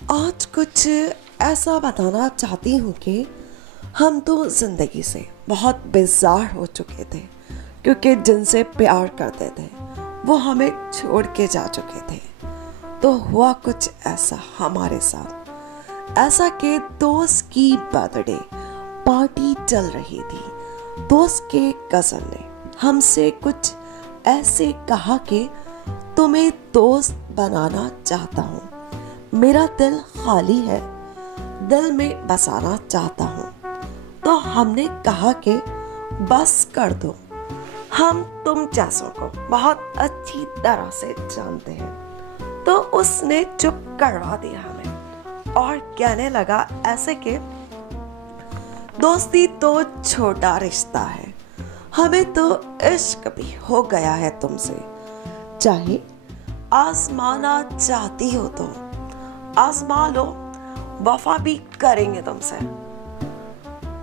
आज कुछ ऐसा बताना चाहती हूँ कि हम तो ज़िंदगी से बहुत बेजार हो चुके थे, क्योंकि जिनसे प्यार करते थे वो हमें छोड़ के जा चुके थे। तो हुआ कुछ ऐसा हमारे साथ, ऐसा कि दोस्त की बर्थडे पार्टी चल रही थी। दोस्त के कज़न ने हमसे कुछ ऐसे कहा कि तुम्हें दोस्त बनाना चाहता हूँ, मेरा दिल खाली है, दिल में बसाना चाहता हूँ। तो हमने कहा कि बस कर दो, हम तुम जैसों को बहुत अच्छी तरह से जानते हैं। तो उसने चुप करवा दिया हमें और कहने लगा ऐसे कि दोस्ती तो छोटा रिश्ता है, हमें तो इश्क भी हो गया है तुमसे, चाहे आजमाना चाहती हो तो आजमा लो, वफा भी करेंगे तुमसे।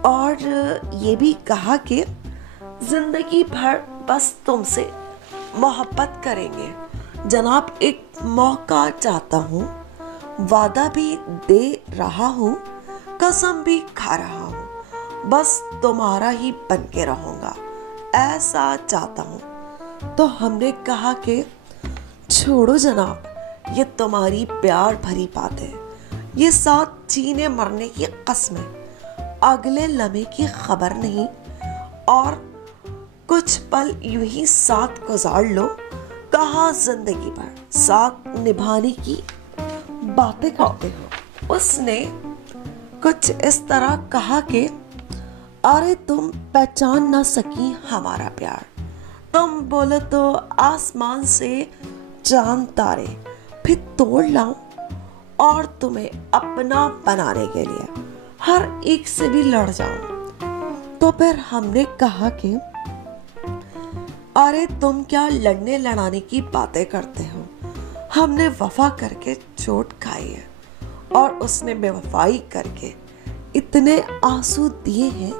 और ये भी कहा कि जिंदगी भर बस तुमसे मोहब्बत करेंगे जनाब, एक मौका चाहता हूँ, वादा भी दे रहा हूँ, कसम भी खा रहा हूँ, बस तुम्हारा ही बन के रहूँगा, ऐसा चाहता हूँ। तो हमने कहा कि छोड़ो जनाब, ये तुम्हारी प्यार भरी बात है, ये साथ जीने मरने की कसम है, अगले लम्हे की खबर नहीं, और कुछ पल यूं ही साथ गुजार लो, कहाँ जिंदगी भर साथ निभाने की बातें करते हो। उसने कुछ इस तरह कहा कि अरे तुम पहचान ना सकी हमारा प्यार, तुम बोलो तो आसमान से चांद तारे फिर तोड़ लाऊं, और तुम्हें अपना बनाने के लिए हर एक से भी लड़ जाऊं। तो फिर हमने कहा कि अरे तुम क्या लड़ने लड़ाने की बातें करते हो, हमने वफा करके चोट खाई है, और उसने बेवफाई करके इतने आंसू दिए हैं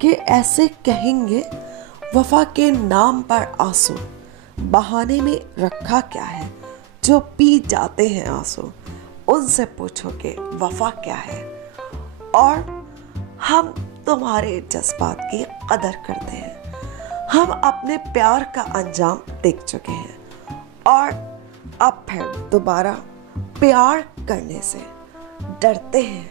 कि ऐसे कहेंगे वफा के नाम पर आंसू, बहाने में रखा क्या है, जो पी जाते हैं आंसू, उनसे पूछो कि वफा क्या है। और हम तुम्हारे जज्बात की कदर करते हैं, हम अपने प्यार का अंजाम देख चुके हैं, और अब फिर दोबारा प्यार करने से डरते हैं।